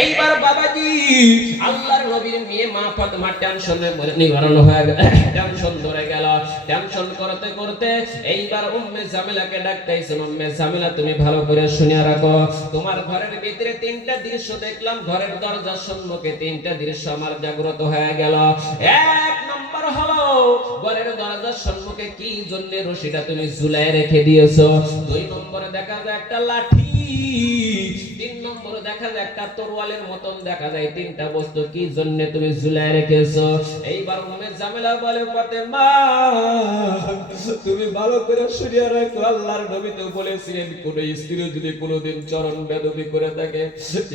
এইবার বাবাজি আল্লাহর নবীর মেয়ে মা ফাতেমা টেনশনে নিবারণ হয়ে গেল, টেনশন ধরে গেল। টেনশন করতে করতে এইবার উম্মে জামিলাকে ডাকতেছেন, উম্মে জামিলা তুমি ভালো করে শুনে রাখো, তোমার ঘরের ভিতরে তিনটা দৃশ্য দেখলাম, ঘরের দরজার সম্মুখে তিনটা দৃশ্য আমার জাগ্রত হয়ে গেল। এক নম্বর হলো ঘরের দরজার সম্মুখে কি জন্য রশিটা তুমি ঝুলায় রেখে দিয়েছো। দুই নম্বরে দেখা যায় একটা লাঠি, তিন নম্বরে দেখা যায় একটা তরোয়ালের মতন দেখা যায়। তিনটা বস্তু কি জন্য তুমি ঝুলায় রেখেছো। এইবার উম্মে জামিলা বলে ফাতেমা তুমি ভালো করে শুনিয়ে রাখো, আল্লাহর নবী তো বলেছিলেন কোন স্ত্রী যদি কোনোদিন চরণ বেদবি করে থাকে,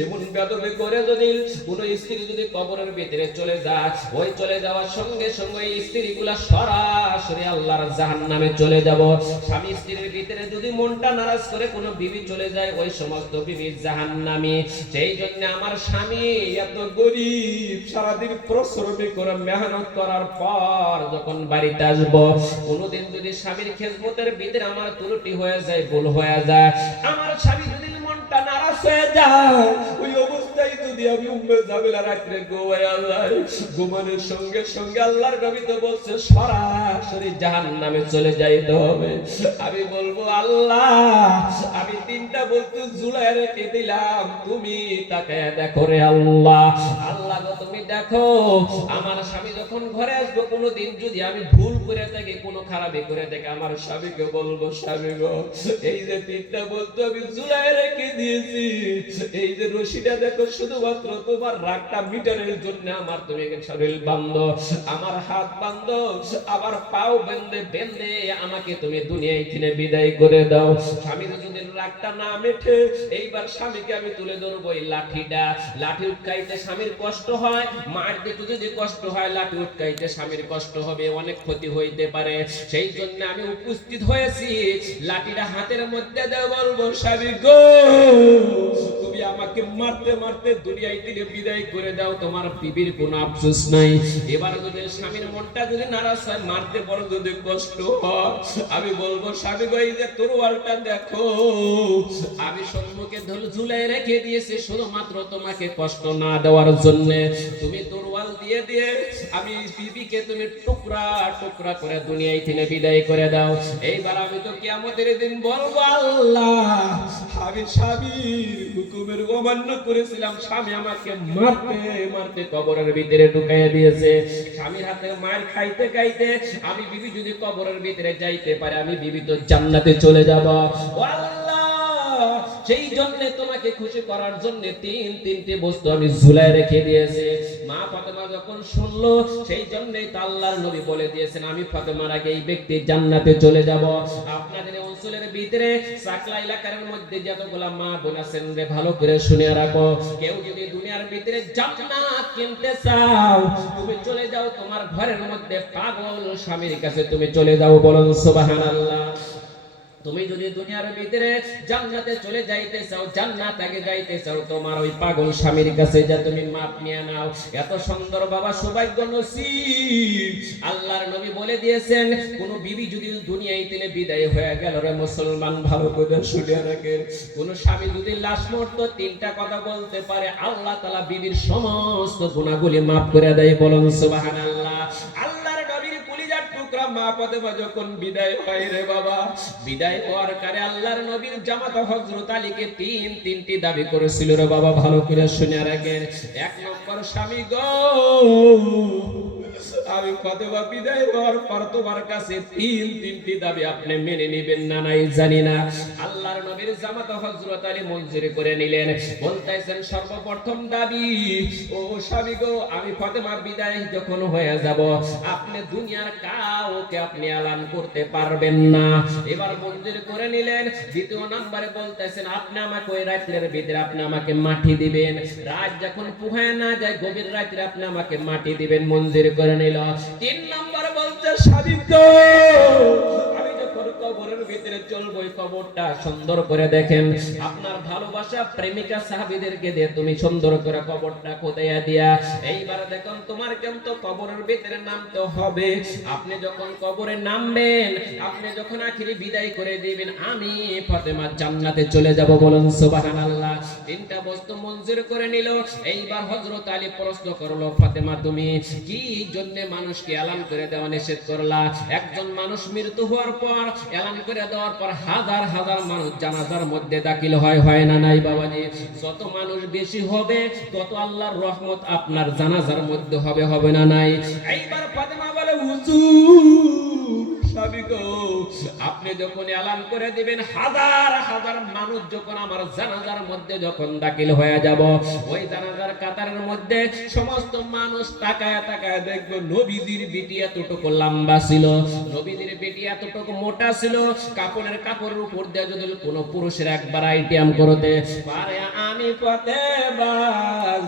এমন বেদবি করে যদি কোন স্ত্রী যদি কবরের ভিতরে চলে যায়, ওই চলে যাওয়ার সঙ্গে সঙ্গে স্ত্রীগুলা সরাসরি আল্লাহর জাহান্নামে চলে যাব। স্বামী স্ত্রীর ভিতরে যদি মনটা নারাজ করে কোনো বিবি চলে যায়, ওই সমস্ত বিবি জাহান্নামী। সেই জন্য আমার স্বামী এত গরিব, সারাদিন পরিশ্রম করে মেহনত করার পর যখন বাড়িতে আসবো, কোনোদিন যদি স্বামীর খেদমতের ভিতরে আমার ত্রুটি হয়ে যায়, ভুল হয়ে যায়, আমার স্বামী যদি মনটা নারাজ হয়ে যায়, ওই অবস্থায় যদি আমি উম্মে জামিলা রাত্রে ঘুমায়া যাই, ঘুমানোর সঙ্গে সঙ্গে আল্লাহর নবী তো বলছে সরাসরি জাহান্নামে চলে যাইতে হবে। আমি বলবো আল্লাহ আমি তিনটা বস্তু ঝুলায় রেখে দিলাম, তুমি তাকে দেখো রে আল্লাহ। আল্লাহ গো তুমি দেখো, আমার স্বামী যখন ঘরে আসবো, কোনোদিন যদি আমি ভুল করে থাকি, কোনো খারাপি করে থাকি, আমার স্বামীকে বলবো স্বামী গো এই যে তিনটা বস্তু আমি ঝুলায় রেখে দিয়েছি, এই যে রশিটা দেখো শুধুমাত্র তোমার রাগটা মিটানোর জন্য আমার তুমি শরীর বান্ধো, আমার হাত বান্ধো, আবার পাও বেঁধে বেঁধে আমাকে তুমি দুনিয়ায় থেকে বিদায় করে দাও। স্বামীর যদি রাগটা না মেটে, এইবার স্বামীকে আমি তুলে ধরবো এই লাঠিটা। লাঠি উটকাইতে স্বামীর কষ্ট হয়, মার দিতে যদি কষ্ট হয়, লাঠি উটকাইতে স্বামীর কষ্ট হবে, অনেক ক্ষতি হইতে পারে। সেই জন্য আমি উপস্থিত হয়েছি, লাঠিটা হাতের মধ্যে দেব, বলবো স্বামী গো তুমি আমাকে মারতে মারতে দুনিয়ায় থেকে বিদায় করে দাও, তোমার বিবির কোনো আফসোস নাই। এবার যদি স্বামীর মনটা যদি নারাজ হয়, মারতে বড় যদি কষ্ট হয়, আমি বলবো স্বামী গো এই যে তরোয়ালটা দেখো আমি সম্মুখে ঝুলাই রেখে দিয়েছি শুধুমাত্র তোমাকে কষ্ট না দেওয়ার জন্য। তুমি তরোয়াল দিয়ে দিয়ে আমি বিবিকে তুমি টুকরা টুকরা করে দুনিয়ায় থেকে বিদায় করে দাও। এইবার আমি তো কিয়ামতের দিন বলবো আল্লাহ আমি স্বামীর হুকুমের অমান্য করেছিলাম, স্বামী আমাকে মারতে মারতে কবরের ভিতরে ঢুকাইয়া দিয়েছে। স্বামীর হাতে মার খাইতে খাইতে আমি বিবি যদি কবরের ভিতরে যাইতে পারে, আমি বিবি তো জান্নাতে চলে যাব। সেই জন্য তোমাকে খুশি করার জন্য তিনটি বস্তু আমি ঝুলায় রেখে দিয়েছি। মা ফাতেমা যখন শুনলো, সেই জন্যই তো আল্লাহর নবী বলে দিয়েছেন আমি ফাতেমার আগে এই ব্যক্তি জান্নাতে চলে যাব। আপনাদের অঞ্চলের ভিতরে সাকলা এলাকার মধ্যে যতগুলা মা বোন আছেন রে, ভালো করে শুনে রাখো, কেউ যদি দুনিয়ার ভিতরে জান্নাত কিনতে চাও, তুমি চলে যাও তোমার ঘরের মধ্যে পাগল স্বামীর কাছে তুমি চলে যাও, বলুন সুবহানাল্লাহ। তুমি যদি দুনিয়ার ভিতরে জান্নাতে চলে যাইতে চাও, জান্নাত আগে যাইতে চাও, তোমার ওই পাগল স্বামীর কাছে যা তুমি মাপ নিয়ে নাও। এত সুন্দর বাবা সৌভাগ্য নসিব আল্লাহর নবী বলে দিয়েছেন, কোন বিবি যদি দুনিয়ায় থেকে বিদায় হয়ে গেল রে মুসলমান, ভালো করে শুনে রাখেন, কোন স্বামী যদি লাশ মুহূর্ত তিনটা কথা বলতে পারে, আল্লাহ তাআলা বিবির সমস্ত গুনাহগুলি মাফ করে দেয়, বলুন সুবহানাল্লাহ। আল্লাহর নবীর কলিজার টুকরা মা ফাতেমা যখন বিদায় হয় রে বাবা, বিদায় হওয়ার কারে আল্লাহর নবীর জামাতা হযরত আলীকে তিনটি দাবি করেছিল রে বাবা, ভালো করে শুনে রাখেন। এক নম্বর স্বামী গো আমি ফাতেমা বিদায় হওয়ার পর তোমার কাছে তিনটি দাবি আপনি মেনে নেবেন না নাই জানি না। আল্লাহর নবীর জামাতা হযরত আলী মঞ্জুর করে নিলেন, বলতেছেন সর্বপ্রথম দাবি, ও স্বামী গো আমি ফাতেমা বিদায় যখন হয়ে যাব, আপনি দুনিয়ার কাউকে আপনি এলান করতে পারবেন না। এবার মঞ্জুর করে নিলেন। দ্বিতীয় নম্বরে বলতেছেন আপনি আমাকে ওই রাতের ভিতরে আপনি আমাকে মাটি দিবেন, রাত যখন পুহায় না যায় গভীর রাতে আপনি আমাকে মাটি দিবেন, মঞ্জুর করে নিল। তিন নম্বর বলতে স্বামী গো আমি যখন কবরের ভিতরে চলবো, ওই কবরটা সুন্দর করে দেখেন। আপনার ভালোবাসা প্রেমিকা সাহাবীদেরকে দিয়ে তুমি সুন্দর করে কবরটা খোদাইয়া দিয়া, এইবার দেখুন তোমার কিন্তু কবরের ভিতরে নামতে হবে। আপনি যখন কবরে নামবেন, আপনি যখন আখিরি বিদায় করে দিবেন, আমি ফাতেমা জান্নাতে চলে যাব, বলুন সুবহানাল্লাহ। তিনটা বস্তু মঞ্জুর করে নিল। এইবার হযরত আলী প্রশ্ন করলো, ফাতেমা তুমি কি জন্য মানুষকে এলান করে দেওয়া নিষেধ করলা? একজন মানুষ মৃত্যু হওয়ার পর এলান করে দেওয়ার পর হাজার হাজার মানুষ জানাজার মধ্যে দাখিল হয় না নাই বাবাজি? যত মানুষ বেশি হবে তত আল্লাহর রহমত আপনার জানাজার মধ্যে হবে না নাই? এইবার ফাতেমা বলে, হুজুর স্বামী গো, আপনি যখন এলান করে দিবেন, হাজার হাজার মানুষ যখন আমার জানাজার মধ্যে যখন দাখিল হয়ে যাব, ওই জানাজার কাতারের মধ্যে সমস্ত মানুষ তাকায় তাকায় দেখবে নবীজির বিটি এতটুকু লম্বা ছিল, নবীজির বিটি এতটুকু মোটা ছিল, কাপড়ের উপর দিয়ে যদি কোনো পুরুষের একবার আইটেম করতে পারে, আমি ফাতেমা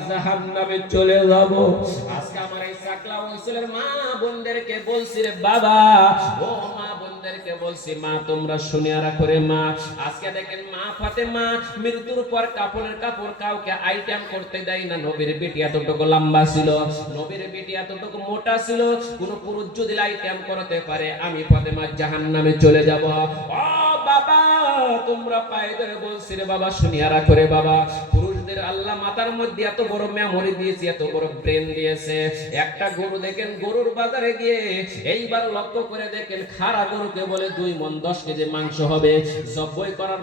জাহান্নামে চলে যাব। আজকে আমার এই সাকলা অঞ্চলের মা বোনদেরকে বলছি রে বাবা, ও মা বোনদেরকে বলছি, মা তোমরা শুনে রাখো রে মা। আজকে দেখেন মা ফাতেমা মৃত্যুর পর কাপড় কাউকে আইটেম করতে দেয় না। নবীর বেটি এতটুকু লম্বা ছিল, নবীর বেটি এতটুকু মোটা ছিল, কোন পুরুষ যদি আইটেম করতে পারে, আমি ফাতেমা জাহান্নামে চলে যাব। ও বাবা তোমরা পায়ে ধরে বলছি রে বাবা, শুনিয়া রাখো রে বাবা। পুরুষদের আল্লাহ মাথার মধ্যে এত বড় মেমোরি দিয়েছে, এত বড় ব্রেন দিয়েছে। একটা গরু দেখেন, গরুর বাজারে গিয়ে এইবার লক্ষ্য করে দেখেন, খাড়া গরুকে বলে 2 মণ 10 কেজি মাংস হবে, জবাই করার